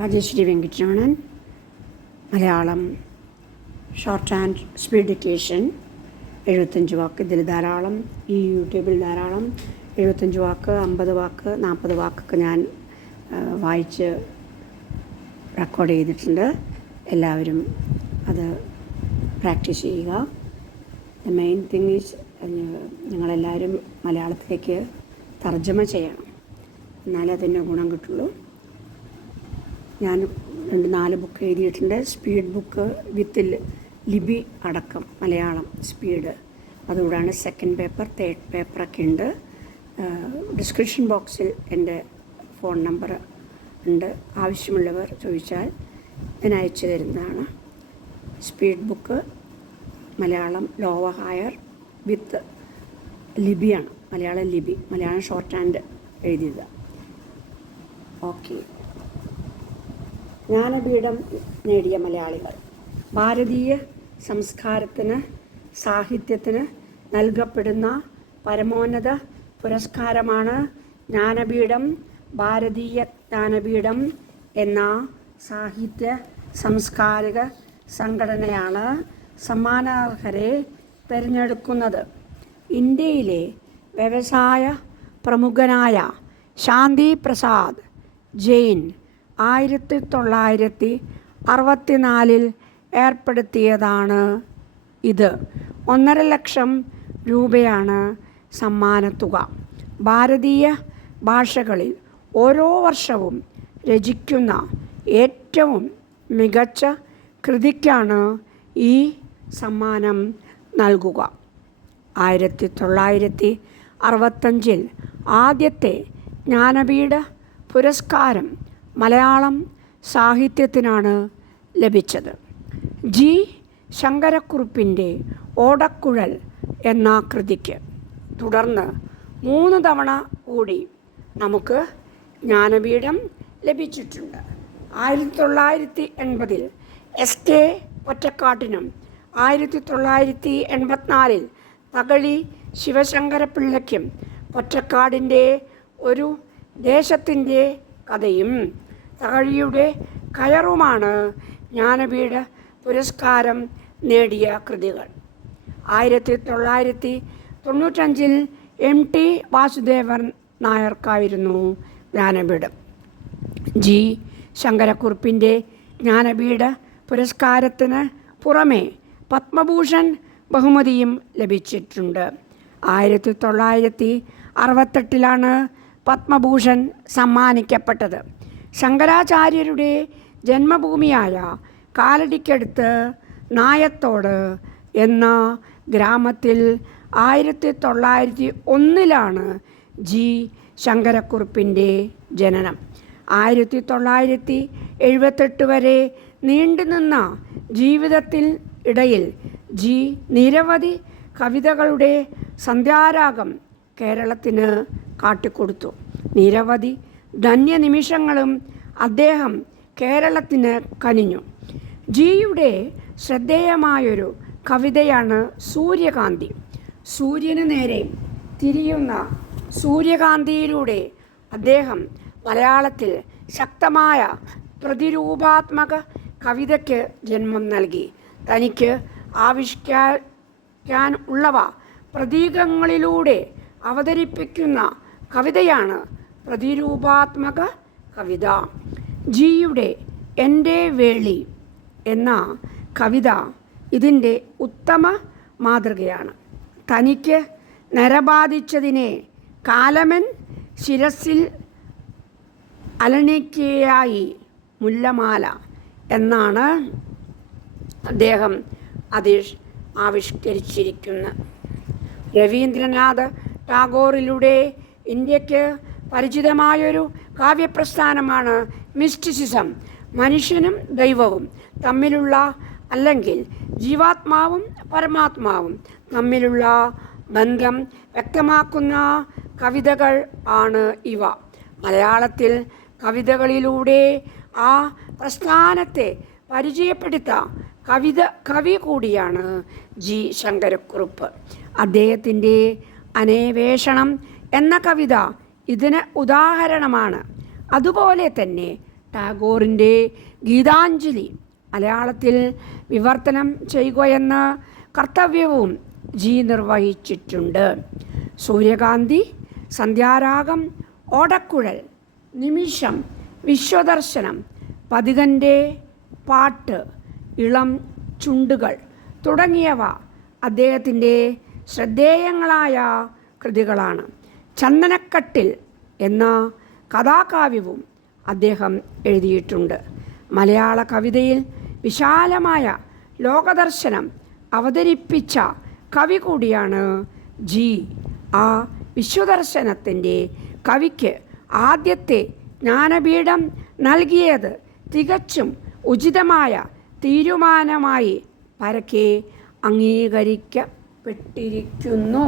Rajashree Venkataramanan. Malayalam short and speed dictation 75 വാക്ക്. ഇതിൽ ധാരാളം ഈ യൂട്യൂബിൽ ധാരാളം 75 വാക്ക്, 50 വാക്ക്, 40 വാക്കൊക്കെ ഞാൻ വായിച്ച് റെക്കോർഡ് ചെയ്തിട്ടുണ്ട്. എല്ലാവരും അത് പ്രാക്ടീസ് ചെയ്യുക. ദ മെയിൻ തിങ് ഈസ് നിങ്ങളെല്ലാവരും മലയാളത്തിലേക്ക് തർജ്ജമ ചെയ്യണം, എന്നാലേ അതിൻ്റെ ഗുണം കിട്ടുള്ളൂ. ഞാൻ 2-4 ബുക്ക് എഴുതിയിട്ടുണ്ട്. സ്പീഡ് ബുക്ക് വിത്ത് ലിപി അടക്കം മലയാളം സ്പീഡ്. അതുകൂടാണ് സെക്കൻഡ് പേപ്പർ, തേർഡ് പേപ്പറൊക്കെ ഉണ്ട്. ഡിസ്ക്രിപ്ഷൻ ബോക്സിൽ എൻ്റെ ഫോൺ നമ്പർ ഉണ്ട്. ആവശ്യമുള്ളവർ ചോദിച്ചാൽ ഞാൻ അയച്ചു തരുന്നതാണ്. Speed book Malayalam lower higher with ലിപിയാണ്, മലയാളം ലിപി, മലയാളം ഷോർട്ട് ഹാൻഡ് എഴുതിയത്. ഓക്കെ. ജ്ഞാനപീഠം നേടിയ മലയാളികൾ. ഭാരതീയ സംസ്കാരത്തിന് സാഹിത്യത്തിന് നൽകപ്പെടുന്ന പരമോന്നത പുരസ്കാരമാണ് ജ്ഞാനപീഠം. ഭാരതീയ ജ്ഞാനപീഠം എന്ന സാഹിത്യ സാംസ്കാരിക സംഘടനയാണ് സമ്മാനാർഹരെ തിരഞ്ഞെടുക്കുന്നത്. ഇന്ത്യയിലെ വ്യവസായ പ്രമുഖനായ ശാന്തി പ്രസാദ് ജെയിൻ 1964 ഏർപ്പെടുത്തിയതാണ് ഇത്. 1.5 ലക്ഷം രൂപയാണ് സമ്മാനത്തുക. ഭാരതീയ ഭാഷകളിൽ ഓരോ വർഷവും രചിക്കുന്ന ഏറ്റവും മികച്ച കൃതിക്കാണ് ഈ സമ്മാനം നൽകുക. 1965 ആദ്യത്തെ ജ്ഞാനപീഠ പുരസ്കാരം മലയാളം സാഹിത്യത്തിനാണ് ലഭിച്ചത്. ജി ശങ്കരക്കുറുപ്പിൻ്റെ ഓടക്കുഴൽ എന്ന കൃതിക്ക്. തുടർന്ന് 3 തവണ കൂടി നമുക്ക് ജ്ഞാനപീഠം ലഭിച്ചിട്ടുണ്ട്. 1980 എസ് കെ പൊറ്റക്കാട്ടിനും 1984 തകഴി ശിവശങ്കരപ്പിള്ളയ്ക്കും പൊറ്റക്കാടിൻ്റെ ഒരു ദേശത്തിൻ്റെ കഥയും തകഴിയുടെ കയറുമാണ് ജ്ഞാനപീഠ പുരസ്കാരം നേടിയ കൃതികൾ. 1995 MT വാസുദേവൻ നായർക്കായിരുന്നു ജ്ഞാനപീഠം. ജി ശങ്കരക്കുറുപ്പിൻ്റെ ജ്ഞാനപീഠ പുരസ്കാരത്തിന് പുറമെ പത്മഭൂഷൺ ബഹുമതിയും ലഭിച്ചിട്ടുണ്ട്. 1968 പത്മഭൂഷൺ സമ്മാനിക്കപ്പെട്ടത്. ശങ്കരാചാര്യരുടെ ജന്മഭൂമിയായ കാലടിക്കടുത്ത് നായത്തോട് എന്ന ഗ്രാമത്തിൽ 1901 ജി ശങ്കരക്കുറുപ്പിൻ്റെ ജനനം. 1978 വരെ നീണ്ടുനിന്ന ജീവിതത്തിൽ ഇടയിൽ ജി നിരവധി കവിതകളുടെ സന്ധ്യാരാഗം കേരളത്തിന് കാട്ടിക്കൊടുത്തു. നിരവധി ധന്യനിമിഷങ്ങളും അദ്ദേഹം കേരളത്തിന് കനിഞ്ഞു. ജിയുടെ ശ്രദ്ധേയമായൊരു കവിതയാണ് സൂര്യകാന്തി. സൂര്യന് നേരെ തിരിയുന്ന സൂര്യകാന്തിയിലൂടെ അദ്ദേഹം മലയാളത്തിൽ ശക്തമായ പ്രതിരൂപാത്മക കവിതയ്ക്ക് ജന്മം നൽകി. തനിക്ക് ആവിഷ്കരിക്കാൻ ഉള്ളവ പ്രതീകങ്ങളിലൂടെ അവതരിപ്പിക്കുന്ന കവിതയാണ് പ്രതിരൂപാത്മക കവിത. ജിയുടെ എൻ്റെ വേളി എന്ന കവിത ഇതിൻ്റെ ഉത്തമ മാതൃകയാണ്. തനിക്ക് നരബാധിച്ചതിനെ കാലമൻ ശിരസിൽ അലണിക്കയായി മുല്ലമാല എന്നാണ് അദ്ദേഹം ആവിഷ്കരിച്ചിരിക്കുന്നത്. രവീന്ദ്രനാഥ് ടാഗോറിലൂടെ ഇന്ത്യക്ക് പരിചിതമായൊരു കാവ്യപ്രസ്ഥാനമാണ് മിസ്റ്റിസിസം. മനുഷ്യനും ദൈവവും തമ്മിലുള്ള, അല്ലെങ്കിൽ ജീവാത്മാവും പരമാത്മാവും തമ്മിലുള്ള ബന്ധം വ്യക്തമാക്കുന്ന കവിതകൾ ആണ് ഇവ. മലയാളത്തിൽ കവിതകളിലൂടെ ആ പ്രസ്ഥാനത്തെ പരിചയപ്പെടുത്ത കവി കൂടിയാണ് ജി ശങ്കരക്കുറുപ്പ്. അദ്ദേഹത്തിൻ്റെ അനേവേഷണം എന്ന കവിത ഇതിന് ഉദാഹരണമാണ്. അതുപോലെ തന്നെ ടാഗോറിൻ്റെ ഗീതാഞ്ജലി മലയാളത്തിൽ വിവർത്തനം ചെയ്യുകയെന്ന കർത്തവ്യവും ജി നിർവഹിച്ചിട്ടുണ്ട്. സൂര്യകാന്തി, സന്ധ്യാരാഗം, ഓടക്കുഴൽ, നിമിഷം, വിശ്വദർശനം, പതികൻ്റെ പാട്ട്, ഇളം ചുണ്ടുകൾ തുടങ്ങിയവ അദ്ദേഹത്തിൻ്റെ ശ്രദ്ധേയങ്ങളായ കൃതികളാണ്. ചന്ദനക്കട്ടിൽ എന്ന കഥാകാവ്യവും അദ്ദേഹം എഴുതിയിട്ടുണ്ട്. മലയാള കവിതയിൽ വിശാലമായ ലോകദർശനം അവതരിപ്പിച്ച കവി കൂടിയാണ് ജി. ആ വിശ്വദർശനത്തിൻ്റെ കവിക്ക് ആദ്യത്തെ ജ്ഞാനപീഠം നൽകിയത് തികച്ചും ഉചിതമായ തീരുമാനമായി പരക്കെ അംഗീകരിക്കപ്പെട്ടിരിക്കുന്നു.